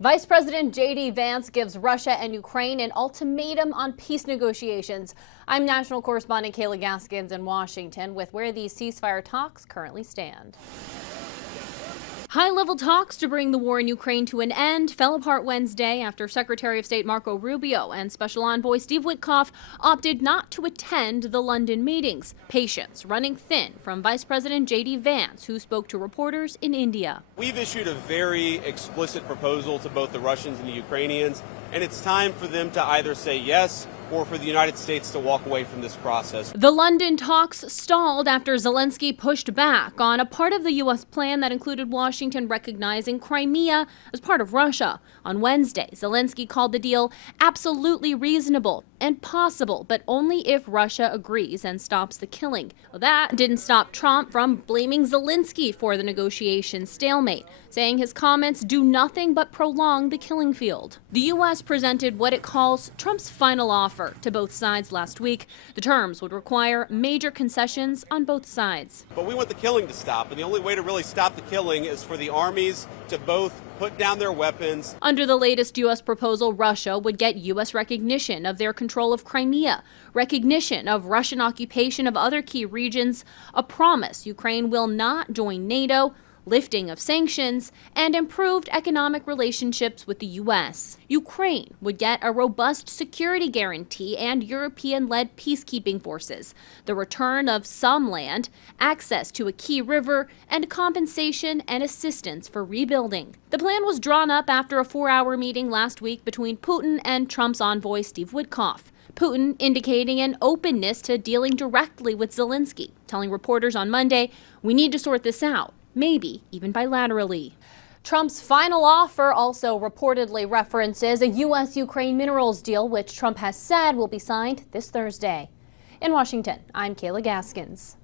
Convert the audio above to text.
Vice President Vance gives Russia and Ukraine an ultimatum on peace negotiations. I'm national correspondent Kayla Gaskins in Washington with where these ceasefire talks currently stand. High-level talks to bring the war in Ukraine to an end fell apart Wednesday after Secretary of State Marco Rubio and Special Envoy Steve Witkoff opted not to attend the London meetings. Patience running thin from Vice President Vance, who spoke to reporters in India. We've issued a very explicit proposal to both the Russians and the Ukrainians, and it's time for them to either say yes or for the United States to walk away from this process. The London talks stalled after Zelenskyy pushed back on a part of the U.S. plan that included Washington recognizing Crimea as part of Russia. On Wednesday, Zelenskyy called the deal absolutely reasonable and possible, but only if Russia agrees and stops the killing. Well, that didn't stop Trump from blaming Zelenskyy for the negotiation stalemate, saying his comments do nothing but prolong the killing field. The U.S. presented what it calls Trump's final offer to both sides last week. The terms would require major concessions on both sides. But we want the killing to stop, and the only way to really stop the killing is for the armies to both put down their weapons. Under the latest U.S. proposal, Russia would get U.S. recognition of their control of Crimea, recognition of Russian occupation of other key regions, a promise Ukraine will not join NATO, lifting of sanctions, and improved economic relationships with the U.S. Ukraine would get a robust security guarantee and European-led peacekeeping forces, the return of some land, access to a key river, and compensation and assistance for rebuilding. The plan was drawn up after a 4-hour meeting last week between Putin and Trump's envoy Steve Witkoff. Putin indicating an openness to dealing directly with Zelenskyy, telling reporters on Monday, "We need to sort this out. Maybe even bilaterally." Trump's final offer also reportedly references a U.S.-Ukraine minerals deal, which Trump has said will be signed this Thursday. In Washington, I'm Kayla Gaskins.